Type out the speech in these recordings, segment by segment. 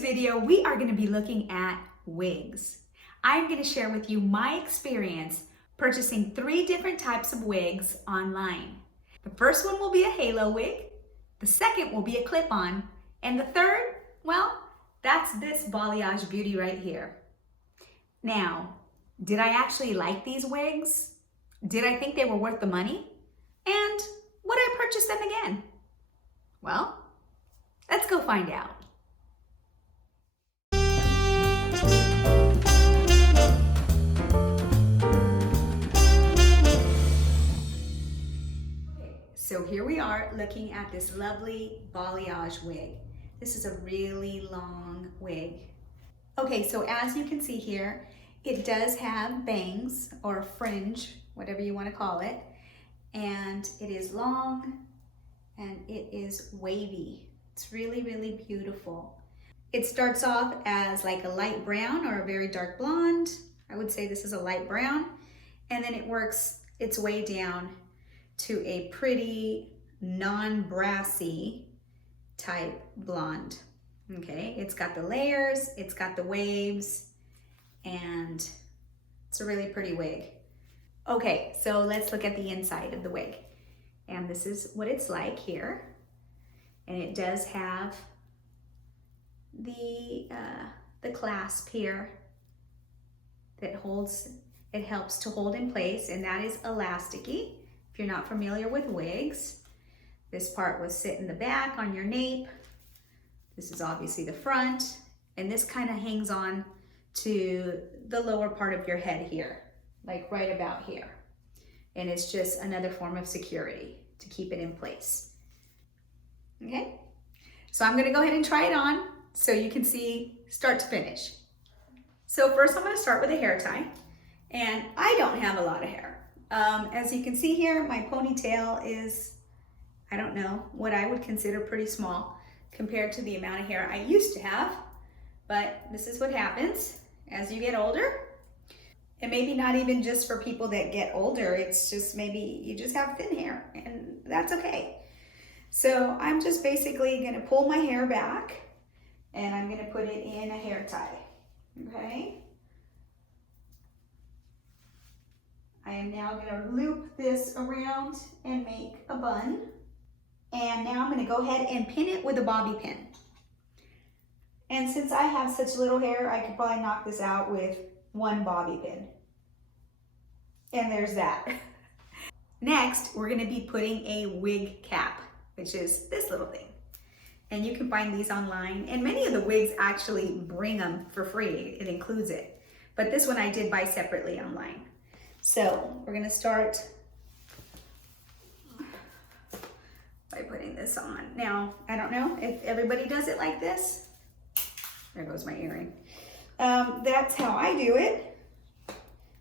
today's video, we are going to be looking at wigs. I'm going to share with you my experience purchasing 3 different types of wigs online. The first one will be a halo wig, the second will be a clip-on, and the third, well, that's this balayage beauty right here. Now, did I actually like these wigs? Did I think they were worth the money? And would I purchase them again? Well, let's go find out. So here we are looking at this lovely balayage wig. This is a really long wig. Okay, so as you can see here, it does have bangs or fringe, whatever you want to call it. And it is long and it is wavy. It's really, really beautiful. It starts off as like a light brown or a very dark blonde. I would say this is a light brown. And then it works its way down to a pretty non-brassy type blonde. Okay, it's got the layers, it's got the waves, and it's a really pretty wig. Okay, so let's look at the inside of the wig. And this is what it's like here. And it does have the clasp here that holds, it helps to hold in place, and that is elasticy. If you're not familiar with wigs, this part will sit in the back on your nape. This is obviously the front, and this kind of hangs on to the lower part of your head here, like right about here. And it's just another form of security to keep it in place. Okay, so I'm gonna go ahead and try it on so you can see start to finish. So first I'm gonna start with a hair tie, and I don't have a lot of hair. As you can see here, my ponytail is, I don't know, what I would consider pretty small compared to the amount of hair I used to have, but this is what happens as you get older. And maybe not even just for people that get older, it's just maybe you just have thin hair, and that's okay. So I'm just basically gonna pull my hair back and I'm gonna put it in a hair tie, okay? I am now gonna loop this around and make a bun. And now I'm gonna go ahead and pin it with a bobby pin. And since I have such little hair, I could probably knock this out with one bobby pin. And there's that. Next, we're gonna be putting a wig cap, which is this little thing. And you can find these online, and many of the wigs actually bring them for free. It includes it. But this one I did buy separately online. So we're gonna start by putting this on. Now, I don't know if everybody does it like this. There goes my earring. That's how I do it.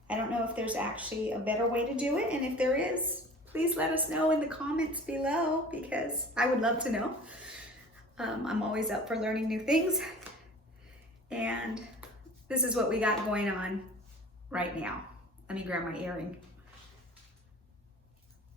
I don't know if there's actually a better way to do it, and if there is, please let us know in the comments below, because I would love to know. I'm always up for learning new things. And this is what we got going on right now. Let me grab my earring.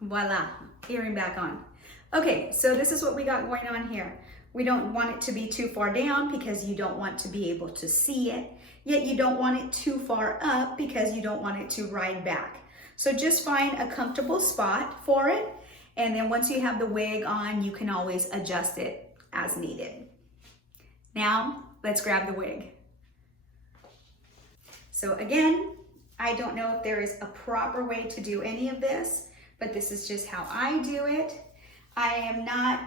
Voila, earring back on. Okay, so this is what we got going on here. We don't want it to be too far down because you don't want to be able to see it, yet you don't want it too far up because you don't want it to ride back. So just find a comfortable spot for it, and then once you have the wig on, you can always adjust it as needed. Now, let's grab the wig. So again, I don't know if there is a proper way to do any of this, but this is just how I do it. I am not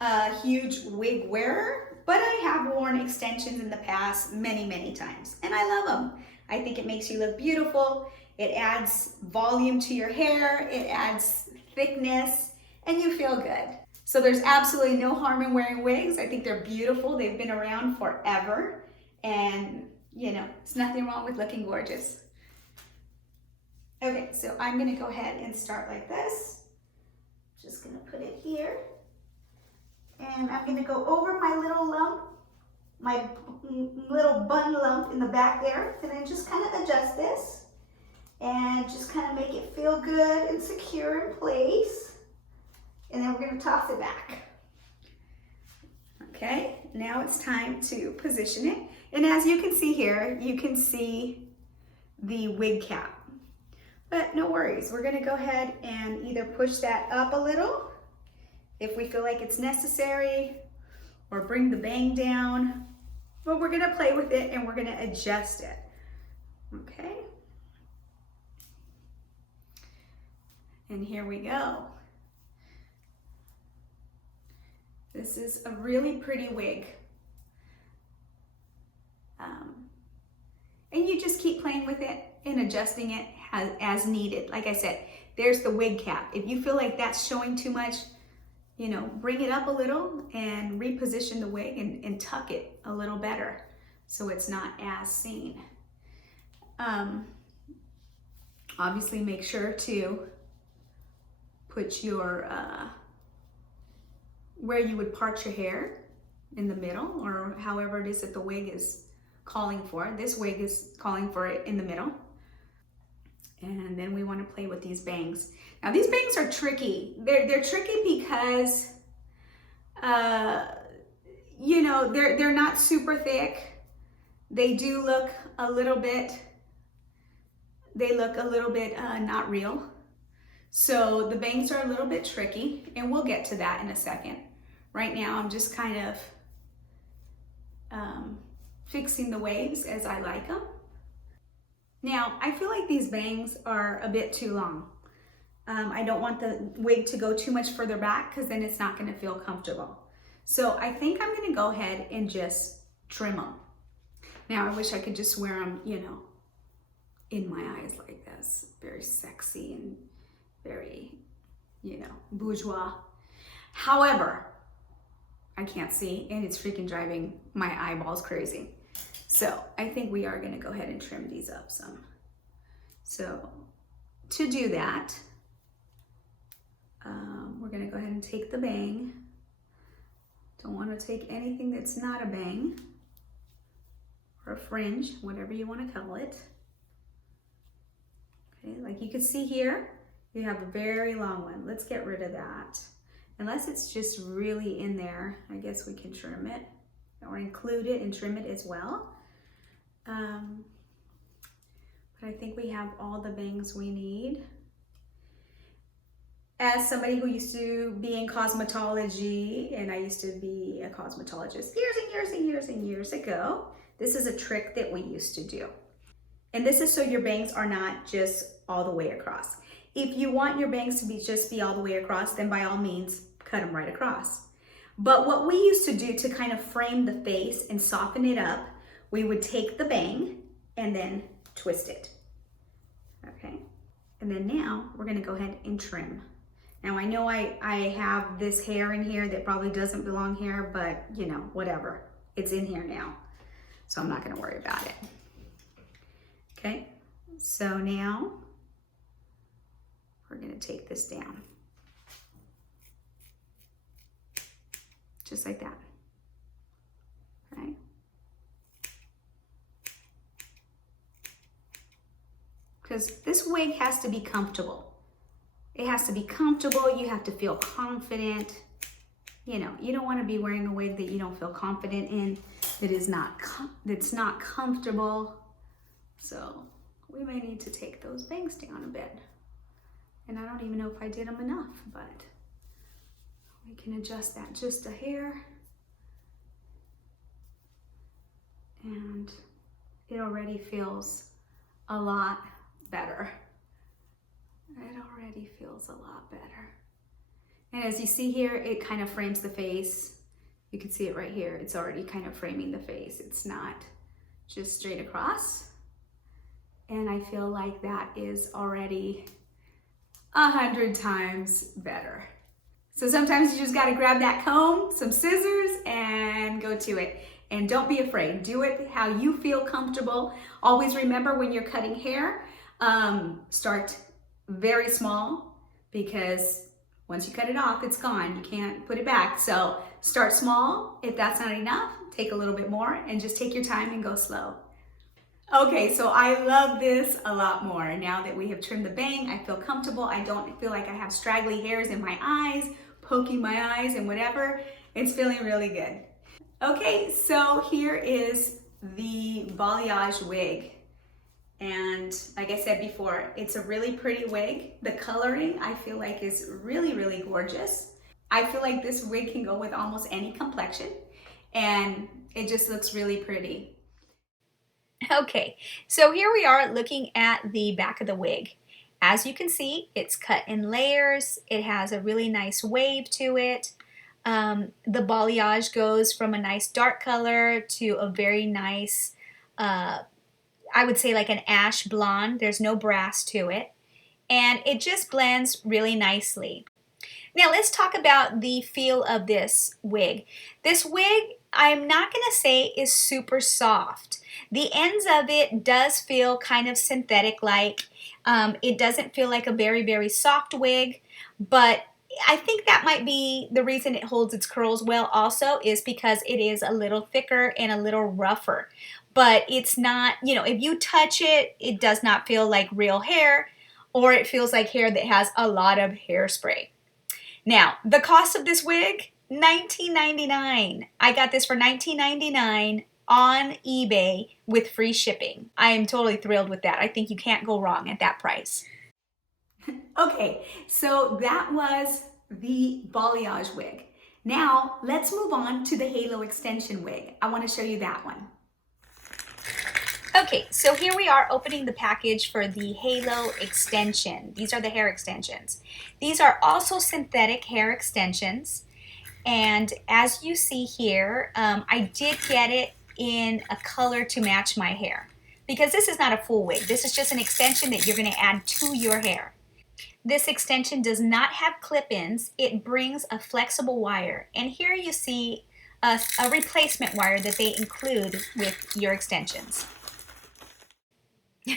a huge wig wearer, but I have worn extensions in the past many, many times, and I love them. I think it makes you look beautiful. It adds volume to your hair, it adds thickness, and you feel good. So there's absolutely no harm in wearing wigs. I think they're beautiful. They've been around forever, and you know, there's nothing wrong with looking gorgeous. Okay, so I'm gonna go ahead and start like this. Just gonna put it here. And I'm gonna go over my little lump, my little bun lump in the back there, and then just kind of adjust this and just kind of make it feel good and secure in place. And then we're gonna toss it back. Okay, now it's time to position it. And as you can see here, you can see the wig cap. But no worries, we're gonna go ahead and either push that up a little if we feel like it's necessary, or bring the bang down. But we're gonna play with it and we're gonna adjust it, okay? And here we go. This is a really pretty wig. And you just keep playing with it and adjusting it as needed. Like I said, there's the wig cap. If you feel like that's showing too much, you know, bring it up a little and reposition the wig and tuck it a little better so it's not as seen. Obviously make sure to put your, where you would part your hair in the middle, or however it is that the wig is calling for. This wig is calling for it in the middle. And then we want to play with these bangs. Now these bangs are tricky. They're tricky because, you know, they're not super thick. They do look a little bit, not real. So the bangs are a little bit tricky, and we'll get to that in a second. Right now I'm just kind of fixing the waves as I like them. Now, I feel like these bangs are a bit too long. I don't want the wig to go too much further back because then it's not going to feel comfortable. So I think I'm going to go ahead and just trim them. Now, I wish I could just wear them, you know, in my eyes like this. Very sexy and very, you know, bourgeois. However, I can't see and it's freaking driving my eyeballs crazy. So I think we are gonna go ahead and trim these up some. So to do that, we're gonna go ahead and take the bang. Don't wanna take anything that's not a bang or a fringe, whatever you wanna call it. Okay, like you can see here, you have a very long one. Let's get rid of that. Unless it's just really in there, I guess we can trim it or include it and trim it as well. But I think we have all the bangs we need. As somebody who used to be in cosmetology, and I used to be a cosmetologist years ago, this is a trick that we used to do. And this is so your bangs are not just all the way across. If you want your bangs to just be all the way across, then by all means, cut them right across. But what we used to do to kind of frame the face and soften it up, we would take the bang and then twist it, okay? And then now we're gonna go ahead and trim. Now I know I have this hair in here that probably doesn't belong here, but you know, whatever. It's in here now, so I'm not gonna worry about it. Okay, so now we're gonna take this down. Just like that, right? Because this wig has to be comfortable. It has to be comfortable, you have to feel confident. You know, you don't wanna be wearing a wig that you don't feel confident in, that's not comfortable. So we may need to take those bangs down a bit. And I don't even know if I did them enough, but we can adjust that just a hair. And it already feels a lot better. It already feels a lot better. And as you see here, it kind of frames the face. You can see it right here. It's already kind of framing the face. It's not just straight across. And I feel like that is already 100 times better. So sometimes you just gotta grab that comb, some scissors, and go to it. And don't be afraid, do it how you feel comfortable. Always remember when you're cutting hair, start very small, because once you cut it off, it's gone. You can't put it back. So start small. If that's not enough, take a little bit more and just take your time and go slow. Okay, so I love this a lot more. Now that we have trimmed the bang, I feel comfortable. I don't feel like I have straggly hairs in my eyes, poking my eyes and whatever. It's feeling really good. Okay, so here is the Balayage wig. And like I said before, it's a really pretty wig. The coloring I feel like is really, really gorgeous. I feel like this wig can go with almost any complexion and it just looks really pretty. Okay, so here we are looking at the back of the wig. As you can see, it's cut in layers. It has a really nice wave to it. The balayage goes from a nice dark color to a very nice, I would say like an ash blonde. There's no brass to it. And it just blends really nicely. Now let's talk about the feel of this wig. This wig, I'm not going to say is super soft. The ends of it does feel kind of synthetic-like. It doesn't feel like a very, very soft wig, but I think that might be the reason it holds its curls well also, is because it is a little thicker and a little rougher. But it's not, you know, if you touch it, it does not feel like real hair, or it feels like hair that has a lot of hairspray. Now, the cost of this wig, $19.99. I got this for $19.99 on eBay with free shipping. I am totally thrilled with that. I think you can't go wrong at that price. Okay, so that was the balayage wig. Now, let's move on to the halo extension wig. I want to show you that one. Okay, so here we are opening the package for the halo extension. These are the hair extensions. These are also synthetic hair extensions. And as you see here, I did get it in a color to match my hair, because this is not a full wig. This is just an extension that you're going to add to your hair. This extension does not have clip-ins. It brings a flexible wire. And here you see a replacement wire that they include with your extensions.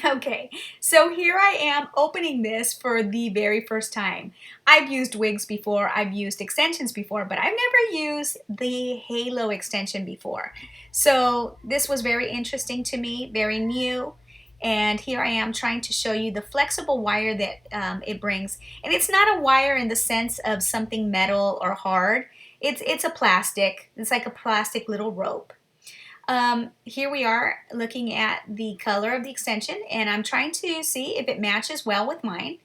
Okay, so here I am opening this for the very first time. I've used wigs before, I've used extensions before, but I've never used the halo extension before. So this was very interesting to me, very new. And here I am trying to show you the flexible wire that it brings. And it's not a wire in the sense of something metal or hard. It's a plastic. It's like a plastic little rope. Here we are looking at the color of the extension, and I'm trying to see if it matches well with mine.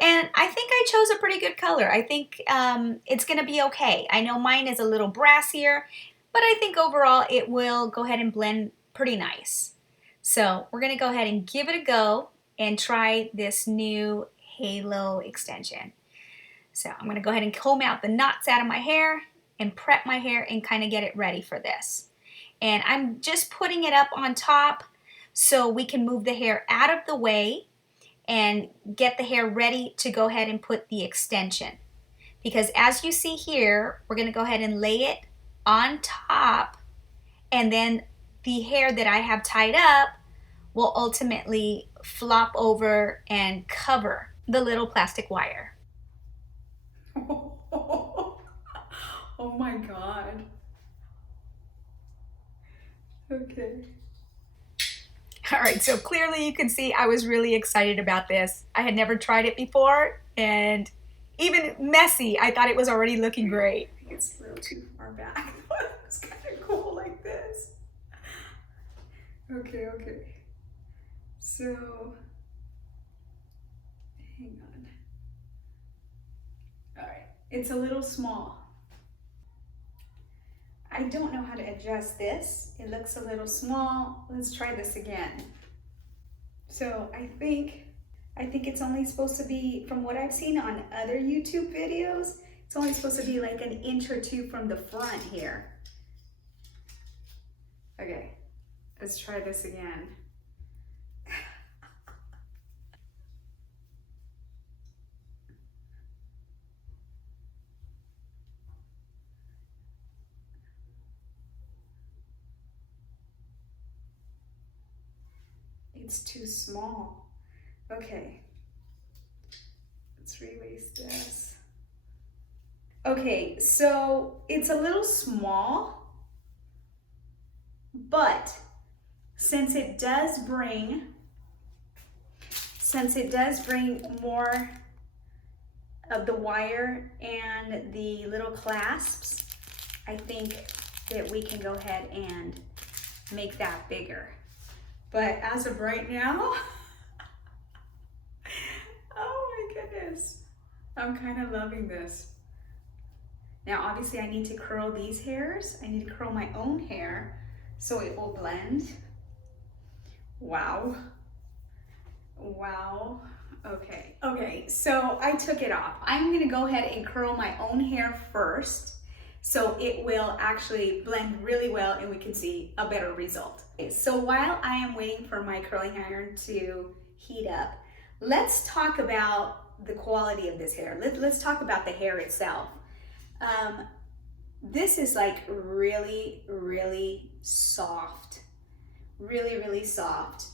And I think I chose a pretty good color. I think it's going to be okay. I know mine is a little brassier, but I think overall it will go ahead and blend pretty nice. So we're going to go ahead and give it a go and try this new halo extension. So I'm going to go ahead and comb out the knots out of my hair and prep my hair and kind of get it ready for this. And I'm just putting it up on top so we can move the hair out of the way and get the hair ready to go ahead and put the extension. Because as you see here, we're going to go ahead and lay it on top, and then the hair that I have tied up will ultimately flop over and cover the little plastic wire. Oh my God. Okay. All right, so clearly you can see I was really excited about this. I had never tried it before, and even messy, I thought it was already looking great. I think it's a little too far back. It's kind of cool like this. Okay. So, hang on. All right, it's a little small. I don't know how to adjust this. It looks a little small. Let's try this again. So I think it's only supposed to be, from what I've seen on other YouTube videos, it's only supposed to be like an inch or two from the front here. Okay, let's try this again. It's too small. Okay, let's replace this. Okay, so it's a little small, but since it does bring more of the wire and the little clasps, I think that we can go ahead and make that bigger. But as of right now, oh my goodness, I'm kind of loving this. Now, obviously I need to curl these hairs. I need to curl my own hair so it will blend. Wow. Wow. Okay, so I took it off. I'm gonna go ahead and curl my own hair first so it will actually blend really well and we can see a better result. Okay, so while I am waiting for my curling iron to heat up, let's talk about the quality of this hair. Let's talk about the hair itself. This is like really, really soft. Really, really soft.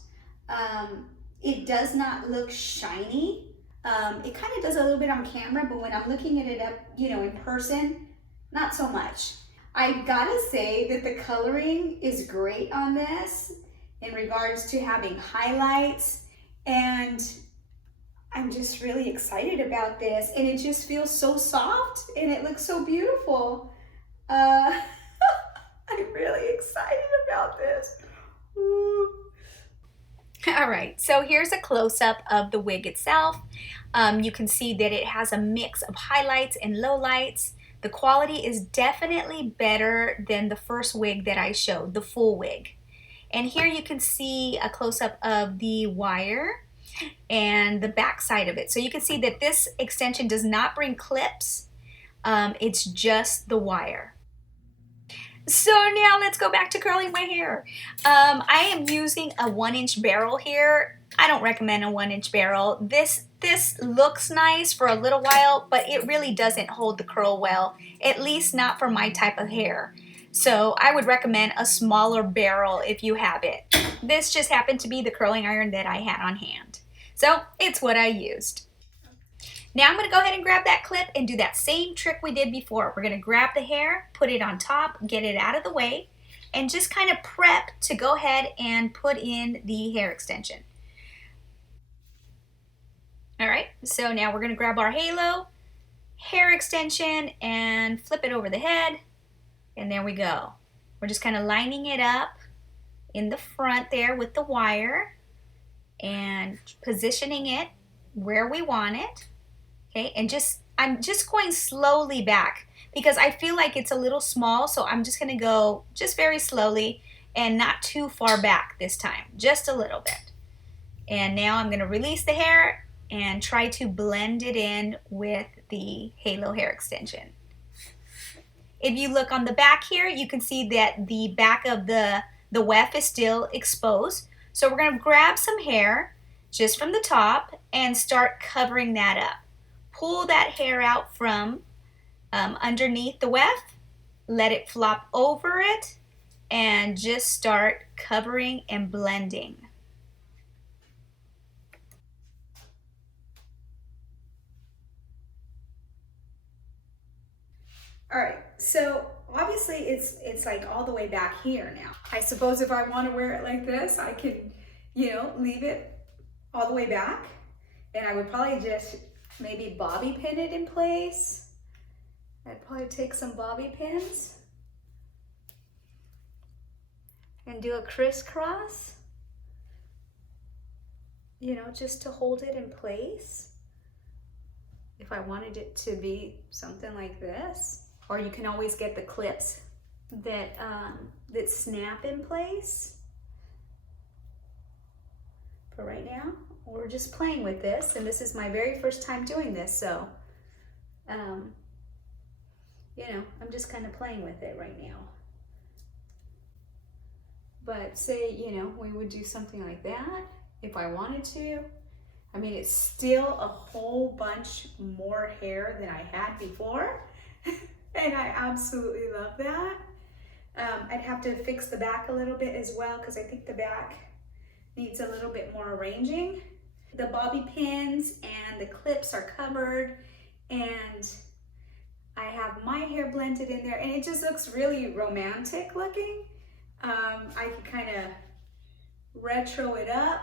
It does not look shiny. It kind of does a little bit on camera, but when I'm looking at it up, you know, in person, not so much. I gotta say that the coloring is great on this in regards to having highlights, and I'm just really excited about this, and it just feels so soft and it looks so beautiful. I'm really excited about this. Ooh. All right, so here's a close-up of the wig itself. You can see that it has a mix of highlights and lowlights. The quality is definitely better than the first wig that I showed, the full wig. And here you can see a close-up of the wire and the back side of it. So you can see that this extension does not bring clips. It's just the wire. So now let's go back to curling my hair. I am using a 1-inch barrel here. I don't recommend a 1-inch barrel. This looks nice for a little while, but it really doesn't hold the curl well, at least not for my type of hair. So I would recommend a smaller barrel if you have it. This just happened to be the curling iron that I had on hand. So it's what I used. Now I'm going to go ahead and grab that clip and do that same trick we did before. We're going to grab the hair, put it on top, get it out of the way, and just kind of prep to go ahead and put in the hair extension. All right, so now we're going to grab our halo, hair extension, and flip it over the head, and there we go. We're just kind of lining it up in the front there with the wire and positioning it where we want it. Okay, and I'm just going slowly back because I feel like it's a little small, so I'm just gonna go just very slowly and not too far back this time, just a little bit. And now I'm gonna release the hair and try to blend it in with the halo hair extension. If you look on the back here, you can see that the back of the weft is still exposed. So we're gonna grab some hair just from the top and start covering that up. Pull that hair out from underneath the weft, let it flop over it, and just start covering and blending. All right, so obviously it's like all the way back here now. I suppose if I want to wear it like this, I could, you know, leave it all the way back, and I would probably just maybe bobby pin it in place. I'd probably take some bobby pins and do a crisscross, you know, just to hold it in place if I wanted it to be something like this. Or you can always get the clips that snap in place. For right now, we're just playing with this, and this is my very first time doing this, so you know, I'm just kind of playing with it right now. But say, you know, we would do something like that if I wanted to. I mean, it's still a whole bunch more hair than I had before, and I absolutely love that. I'd have to fix the back a little bit as well, because I think the back needs a little bit more arranging. The bobby pins and the clips are covered, and I have my hair blended in there, and it just looks really romantic looking. I can kind of retro it up.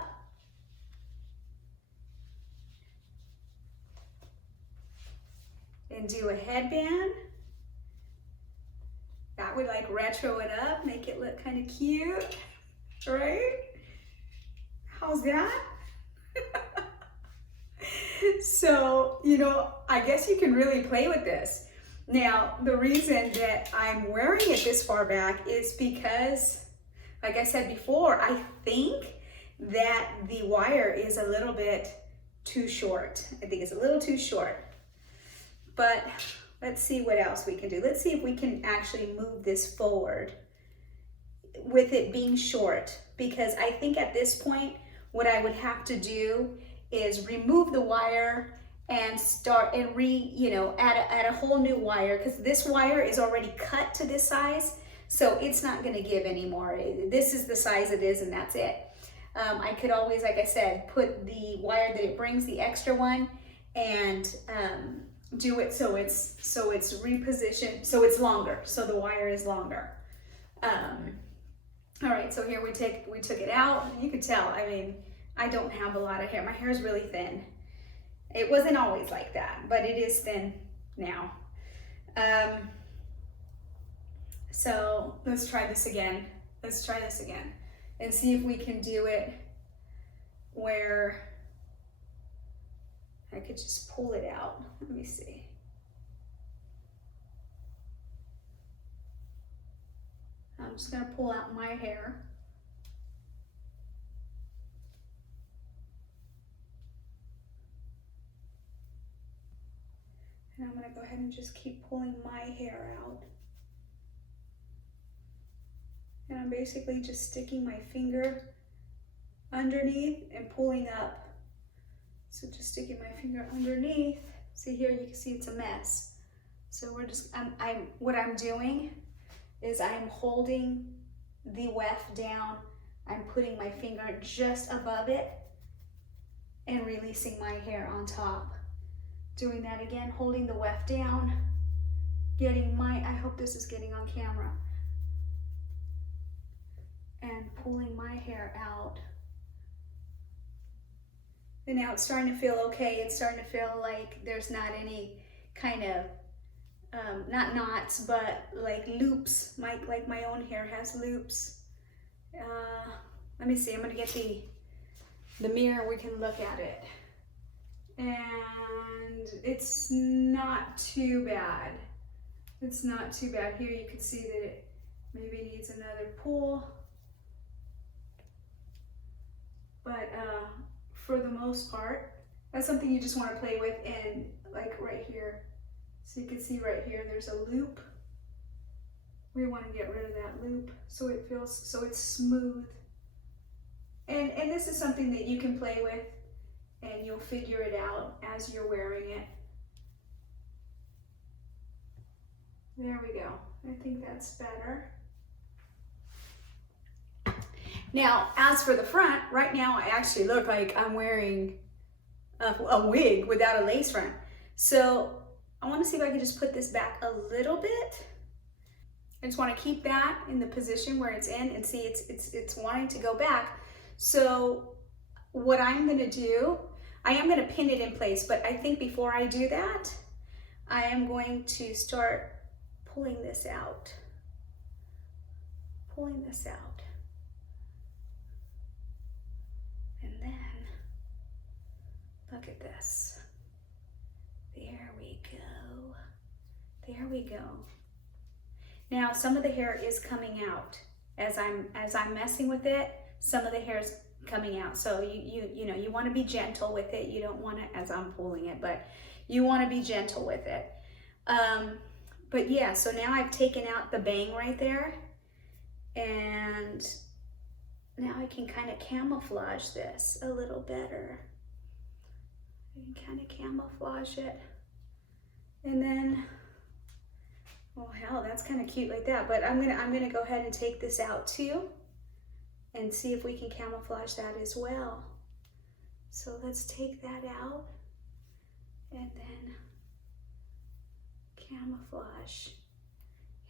And do a headband. That would like retro it up, make it look kind of cute, right? How's that? So, you know, I guess you can really play with this. Now, the reason that I'm wearing it this far back is because, like I said before, I think that the wire is a little bit too short. I think it's a little too short. But let's see what else we can do. Let's see if we can actually move this forward with it being short, because I think at this point, what I would have to do is remove the wire and start and add a whole new wire, because this wire is already cut to this size, so it's not going to give anymore. This is the size it is, and that's it. I could always, like I said, put the wire that it brings, the extra one, and do it so it's repositioned, so it's longer, so the wire is longer. All right, so here we took it out. You could tell, I mean, I don't have a lot of hair. My hair is really thin. It wasn't always like that, but it is thin now. So let's try this again. Let's try this again and see if we can do it where I could just pull it out. Let me see. I'm just gonna pull out my hair. And I'm gonna go ahead and just keep pulling my hair out. And I'm basically just sticking my finger underneath and pulling up. So just sticking my finger underneath. See here, you can see it's a mess. So we're just, what I'm doing is I'm holding the weft down. I'm putting my finger just above it and releasing my hair on top. Doing that again, holding the weft down, I hope this is getting on camera, and pulling my hair out. And now it's starting to feel okay. It's starting to feel like there's not any kind of, not knots, but like loops, like my own hair has loops. Let me see, I'm gonna get the mirror, we can look at it. And it's not too bad. It's not too bad. Here you can see that it maybe needs another pull. But for the most part, that's something you just want to play with. And like right here, so you can see right here, there's a loop. We want to get rid of that loop so it's smooth. And this is something that you can play with, and you'll figure it out as you're wearing it. There we go. I think that's better. Now, as for the front, right now I actually look like I'm wearing a wig without a lace front. So I want to see if I can just put this back a little bit. I just want to keep that in the position where it's in, and see it's wanting to go back. So what I'm going to do, I am going to pin it in place, but I think before I do that, I am going to start pulling this out. Pulling this out. And then, look at this. There we go. There we go. Now, some of the hair is coming out. As I'm messing with it, some of the hair is coming out. So you want to be gentle with it. You don't want to, as I'm pulling it, but you want to be gentle with it. But yeah, so now I've taken out the bang right there, and now I can kind of camouflage this a little better. I can kind of camouflage it. And then, well, hell, that's kind of cute like that, but I'm gonna go ahead and take this out too and see if we can camouflage that as well. So let's take that out and then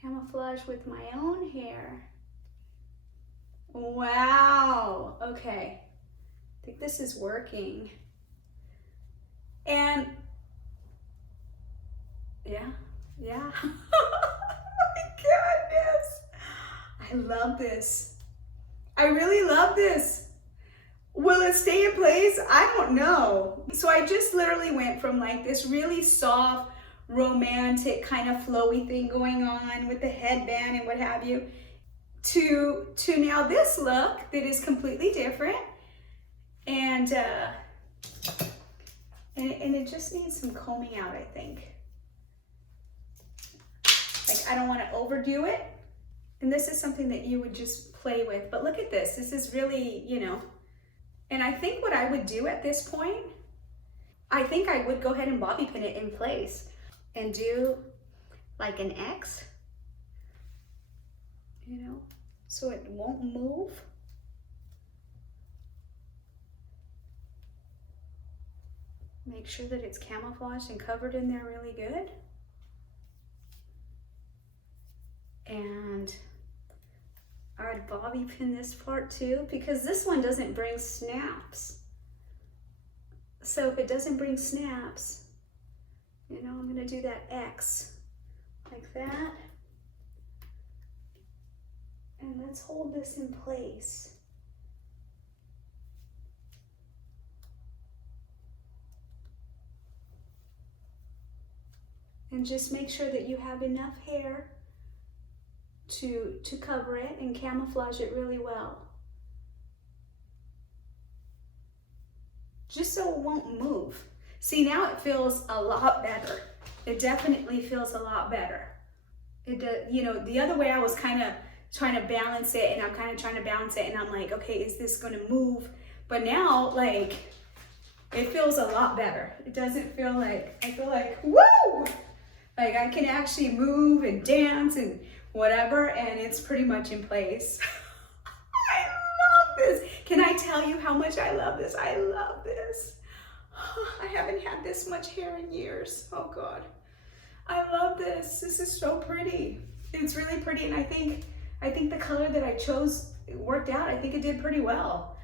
camouflage with my own hair. Wow, okay, I think this is working. And yeah. Oh my I love this. I really love this. Will it stay in place? I don't know. So I just literally went from like this really soft, romantic kind of flowy thing going on with the headband and what have you, to now this look that is completely different. And it just needs some combing out, I think. Like, I don't want to overdo it. And this is something that you would just play with. But look at this. This is really, you know. And I think what I would do at this point, I think I would go ahead and bobby pin it in place and do like an X, you know, so it won't move. Make sure that it's camouflaged and covered in there really good. And I would bobby pin this part too, because this one doesn't bring snaps. So if it doesn't bring snaps, you know, I'm gonna do that X like that. And let's hold this in place. And just make sure that you have enough hair to cover it and camouflage it really well. Just so it won't move. See, now it feels a lot better. It definitely feels a lot better. It does, you know, the other way I was kind of trying to balance it, and I'm kind of trying to balance it, and I'm like, okay, is this gonna move? But now, like, it feels a lot better. It doesn't feel like, I feel like, woo! Like I can actually move and dance and whatever, and it's pretty much in place. I love this. Can I tell you how much I love this? I love this. I haven't had this much hair in years. Oh God. I love this. This is so pretty. It's really pretty, and I think the color that I chose worked out. I think it did pretty well.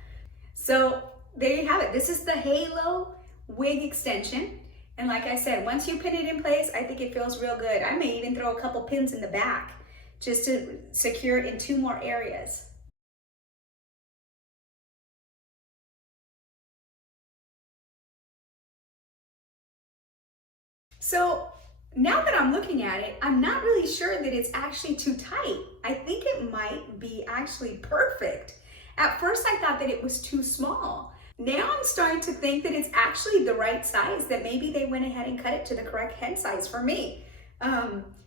So there you have it. This is the Halo Wig Extension. And like I said, once you pin it in place, I think it feels real good. I may even throw a couple pins in the back just to secure it in 2 more areas. So now that I'm looking at it, I'm not really sure that it's actually too tight. I think it might be actually perfect. At first I thought that it was too small. Now I'm starting to think that it's actually the right size, that maybe they went ahead and cut it to the correct head size for me.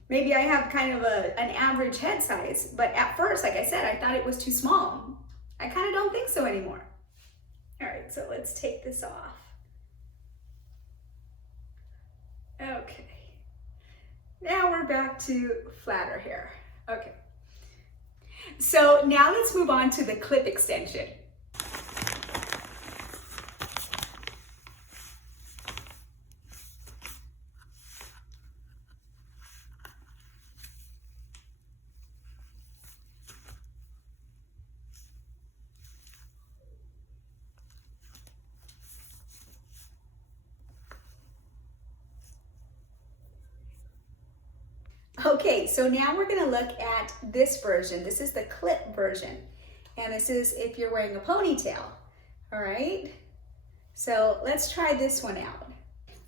Maybe I have kind of an average head size, but at first, like I said, I thought it was too small. I kind of don't think so anymore. All right, so let's take this off. Okay, now we're back to flatter hair. Okay, so now let's move on to the clip extension. Okay, so now we're gonna look at this version. This is the clip version. And this is if you're wearing a ponytail, all right? So let's try this one out.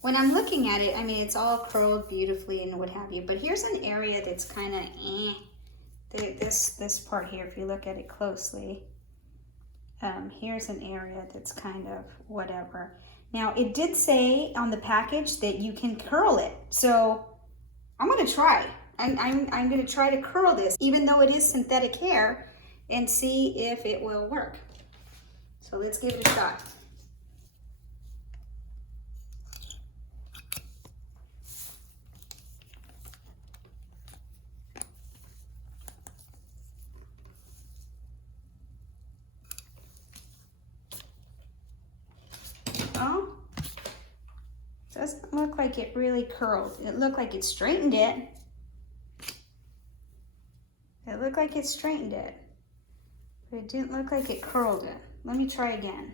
When I'm looking at it, I mean, it's all curled beautifully and what have you, but here's an area that's kind of this part here, if you look at it closely, here's an area that's kind of whatever. Now, it did say on the package that you can curl it, so I'm gonna try. I'm gonna try to curl this, even though it is synthetic hair, and see if it will work. So let's give it a shot. Oh, doesn't look like it really curled. It looked like it straightened it. It looked like it straightened it, but it didn't look like it curled it. Let me try again.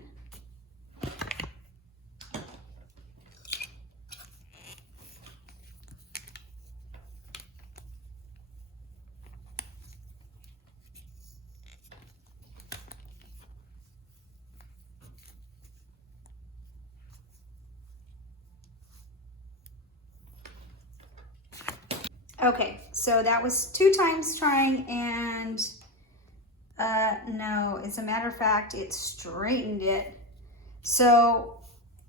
Okay, so that was 2 times trying, and no, as a matter of fact, it straightened it. So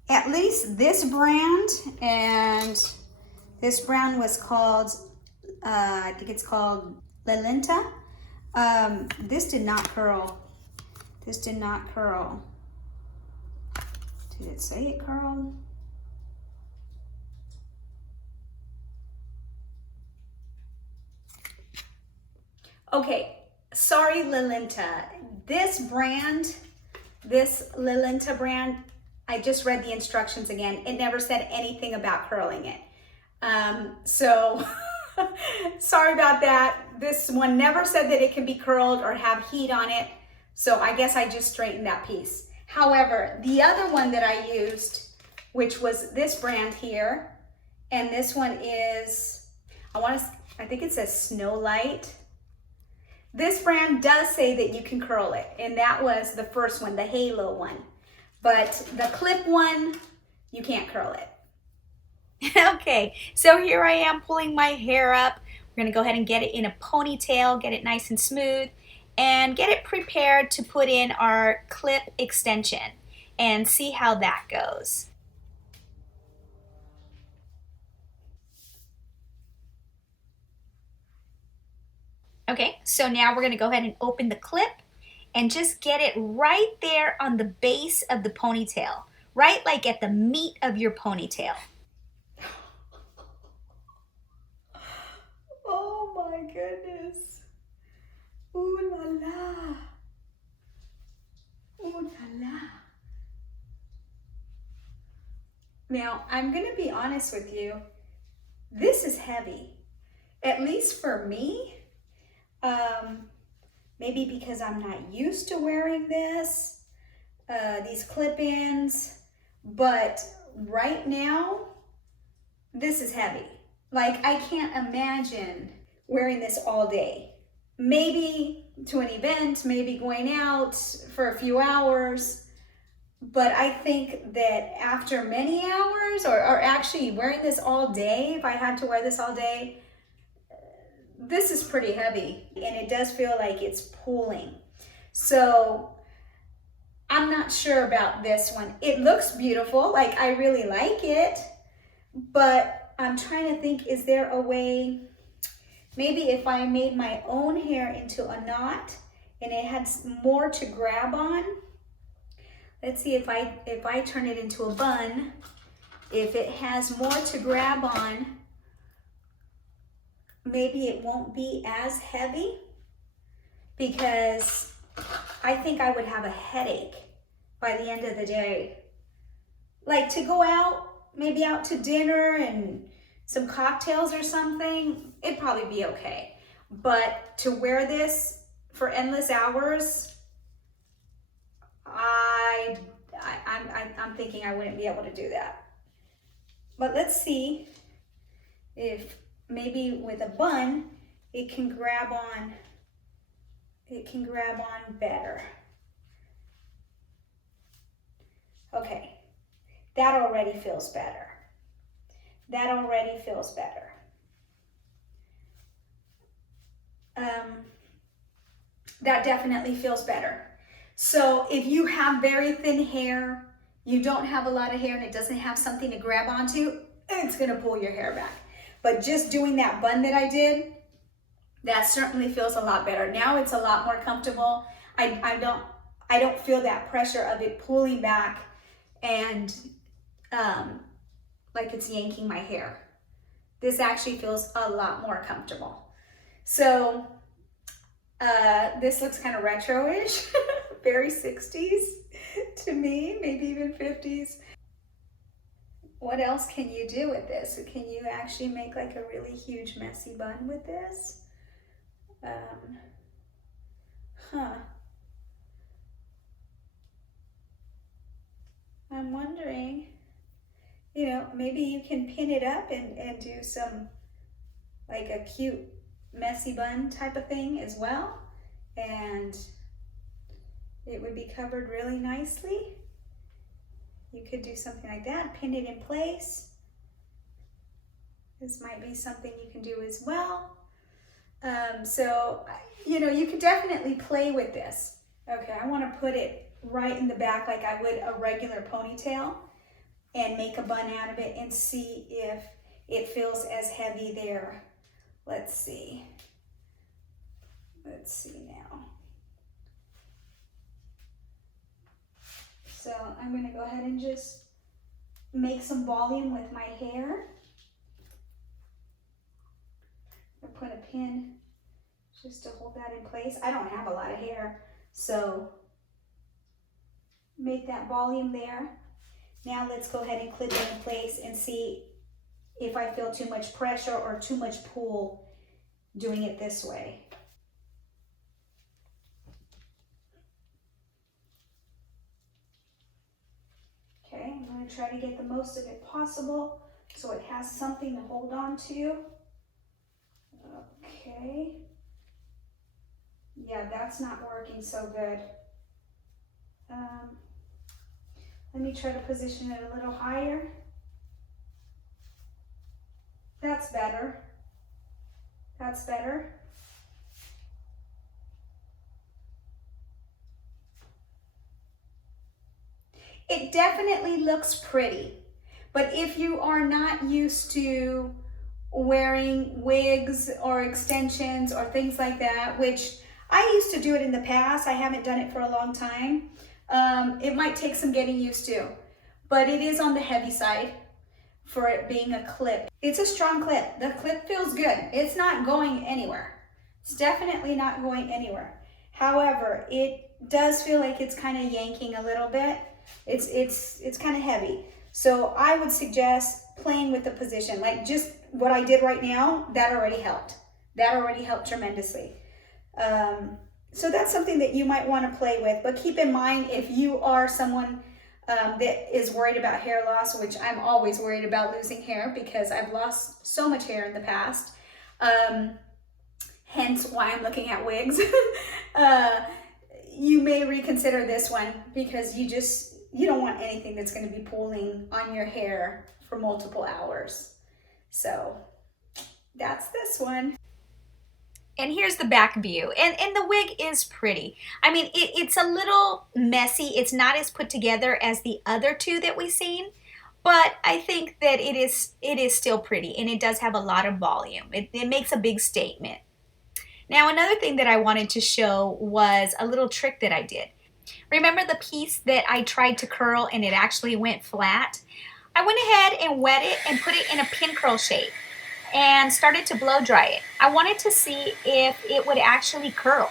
at least this brand, and this brand was called, I think it's called Lilenta. This did not curl. This did not curl. Did it say it curled? Okay, sorry Lilenta. This brand, this Lilenta brand, I just read the instructions again. It never said anything about curling it. So sorry about that. This one never said that it can be curled or have heat on it. So I guess I just straightened that piece. However, the other one that I used, which was this brand here, and this one is, I think it says Snow Light. This brand does say that you can curl it, and that was the first one, the Halo one. But the clip one, you can't curl it. Okay, so here I am pulling my hair up. We're gonna go ahead and get it in a ponytail, get it nice and smooth, and get it prepared to put in our clip extension and see how that goes. Okay, so now we're gonna go ahead and open the clip and just get it right there on the base of the ponytail, right like at the meat of your ponytail. Oh my goodness. Ooh la la. Ooh la la. Now, I'm gonna be honest with you. This is heavy, at least for me. Maybe because I'm not used to wearing this, these clip-ins, but right now, this is heavy. Like, I can't imagine wearing this all day. Maybe to an event, maybe going out for a few hours, but I think that after many hours, or actually wearing this all day, if I had to wear this all day, this is pretty heavy, and it does feel like it's pulling. So I'm not sure about this one. It looks beautiful, like I really like it, but I'm trying to think, is there a way, maybe if I made my own hair into a knot and it had more to grab on. Let's see if I turn it into a bun, if it has more to grab on, maybe it won't be as heavy, because I think I would have a headache by the end of the day. Like to go out, maybe out to dinner and some cocktails or something, it'd probably be okay. But to wear this for endless hours, I'm thinking I wouldn't be able to do that. But let's see if maybe with a bun, it can grab on better. Okay, that already feels better. That already feels better. That definitely feels better. So if you have very thin hair, you don't have a lot of hair and it doesn't have something to grab onto, it's gonna pull your hair back. But just doing that bun that I did, that certainly feels a lot better. Now it's a lot more comfortable. I don't feel that pressure of it pulling back and like it's yanking my hair. This actually feels a lot more comfortable. So this looks kind of retro-ish, very 60s to me, maybe even 50s. What else can you do with this? Can you actually make like a really huge messy bun with this? I'm wondering, you know, maybe you can pin it up and do some, like a cute messy bun type of thing as well. And it would be covered really nicely. You could do something like that, pin it in place. This might be something you can do as well. So, you know, you could definitely play with this. Okay, I want to put it right in the back like I would a regular ponytail and make a bun out of it and see if it feels as heavy there. Let's see. Let's see now. So I'm going to go ahead and just make some volume with my hair. I'll put a pin just to hold that in place. I don't have a lot of hair, so make that volume there. Now let's go ahead and clip it in place and see if I feel too much pressure or too much pull doing it this way. Okay, I'm going to try to get the most of it possible so it has something to hold on to. Okay. Yeah, that's not working so good. Let me try to position it a little higher. That's better. That's better. It definitely looks pretty, but if you are not used to wearing wigs or extensions or things like that, which I used to do it in the past, I haven't done it for a long time, it might take some getting used to, but it is on the heavy side for it being a clip. It's a strong clip. The clip feels good. It's not going anywhere. It's definitely not going anywhere. However, it does feel like it's kind of yanking a little bit. It's kind of heavy. So I would suggest playing with the position, like just what I did right now. That already helped. That already helped tremendously. So that's something that you might want to play with, but keep in mind if you are someone that is worried about hair loss, which I'm always worried about losing hair because I've lost so much hair in the past, hence why I'm looking at wigs. You may reconsider this one because you don't want anything that's going to be pulling on your hair for multiple hours. So that's this one. And here's the back view, and the wig is pretty. I mean, it's a little messy. It's not as put together as the other two that we've seen, but I think that it is still pretty, and it does have a lot of volume. It makes a big statement. Now, another thing that I wanted to show was a little trick that I did. Remember the piece that I tried to curl and it actually went flat? I went ahead and wet it and put it in a pin curl shape and started to blow dry it. I wanted to see if it would actually curl,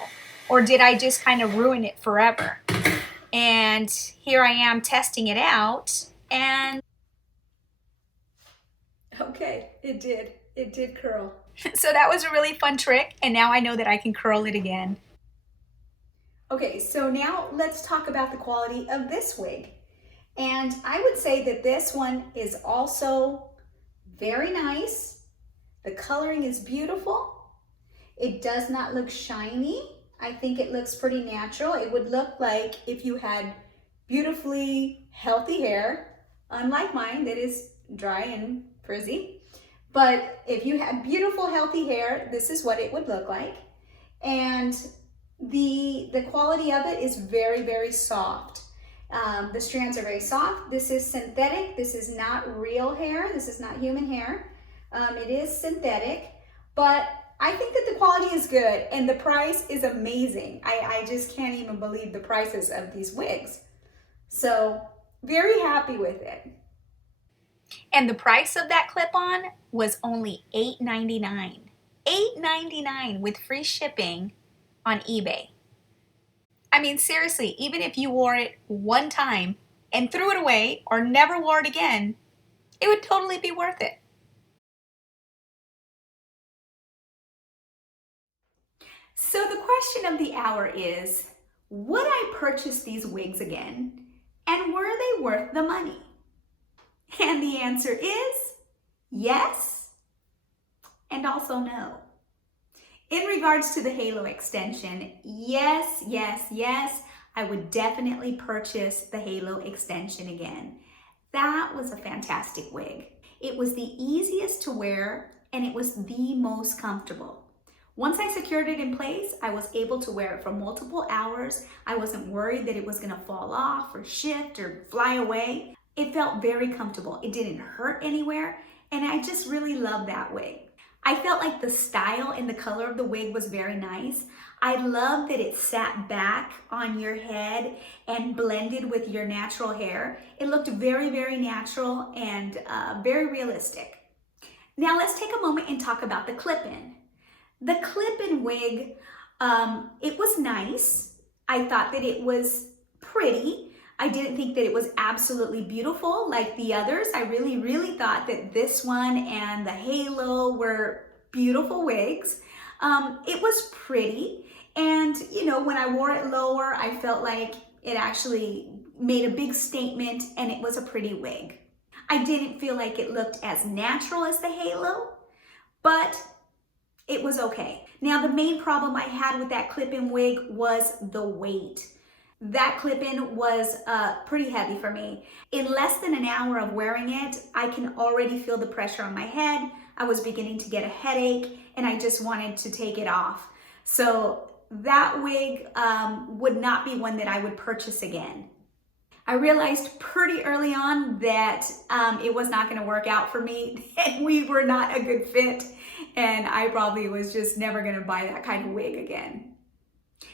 or did I just kind of ruin it forever? And here I am testing it out, and okay, it did curl. So that was a really fun trick, and now I know that I can curl it again. Okay, so now let's talk about the quality of this wig. And I would say that this one is also very nice. The coloring is beautiful. It does not look shiny. I think it looks pretty natural. It would look like if you had beautifully healthy hair, unlike mine that is dry and frizzy. But if you had beautiful healthy hair, this is what it would look like. And the quality of it is very, very soft. The strands are very soft. This is synthetic. This is not real hair. This is not human hair. It is synthetic, but I think that the quality is good and the price is amazing. I just can't even believe the prices of these wigs. So very happy with it. And the price of that clip-on was only $8.99. $8.99 with free shipping on eBay. I mean, seriously, even if you wore it one time and threw it away or never wore it again, it would totally be worth it. So the question of the hour is, would I purchase these wigs again? And were they worth the money? And the answer is yes, and also no. In regards to the halo extension, yes, yes, yes, I would definitely purchase the halo extension again. That was a fantastic wig. It was the easiest to wear and it was the most comfortable. Once I secured it in place, I was able to wear it for multiple hours. I wasn't worried that it was gonna fall off or shift or fly away. It felt very comfortable. It didn't hurt anywhere, and I just really love that wig. I felt like the style and the color of the wig was very nice. I love that it sat back on your head and blended with your natural hair. It looked very, very natural and very realistic. Now let's take a moment and talk about the clip-in. The clip-in wig, it was nice. I thought that it was pretty. I didn't think that it was absolutely beautiful like the others. I really, really thought that this one and the halo were beautiful wigs. It was pretty. And, you know, when I wore it lower, I felt like it actually made a big statement and it was a pretty wig. I didn't feel like it looked as natural as the halo, but it was okay. Now, the main problem I had with that clip-in wig was the weight. That clip-in was pretty heavy for me. In less than an hour of wearing it, I can already feel the pressure on my head. I was beginning to get a headache and I just wanted to take it off. So that wig would not be one that I would purchase again. I realized pretty early on that it was not gonna work out for me and we were not a good fit, and I probably was just never gonna buy that kind of wig again.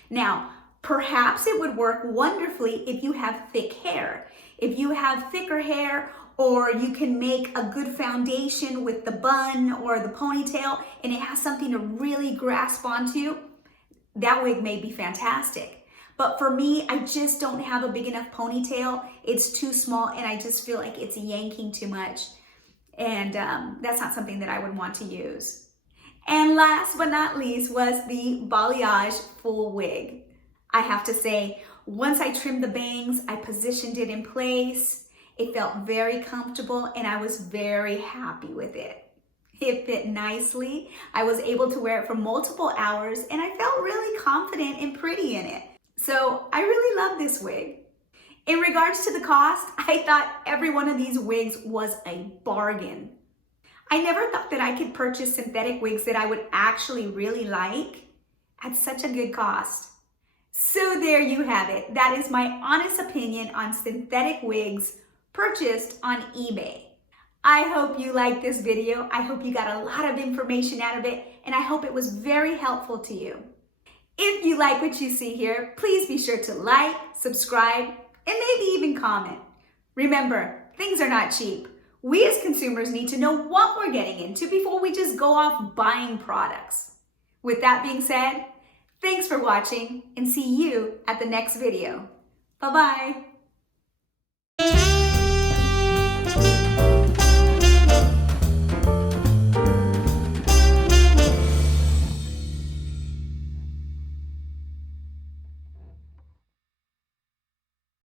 Now, perhaps it would work wonderfully if you have thick hair. If you have thicker hair, or you can make a good foundation with the bun or the ponytail and it has something to really grasp onto, that wig may be fantastic. But for me, I just don't have a big enough ponytail. It's too small and I just feel like it's yanking too much. And that's not something that I would want to use. And last but not least was the Balayage Full Wig. I have to say, once I trimmed the bangs, I positioned it in place. It felt very comfortable and I was very happy with it. It fit nicely. I was able to wear it for multiple hours and I felt really confident and pretty in it. So I really love this wig. In regards to the cost, I thought every one of these wigs was a bargain. I never thought that I could purchase synthetic wigs that I would actually really like at such a good cost. So there you have it. That is my honest opinion on synthetic wigs purchased on eBay. I hope you liked this video. I hope you got a lot of information out of it, and I hope it was very helpful to you. If you like what you see here, please be sure to like, subscribe, and maybe even comment. Remember, things are not cheap. We as consumers need to know what we're getting into before we just go off buying products. With that being said, thanks for watching and see you at the next video. Bye-bye.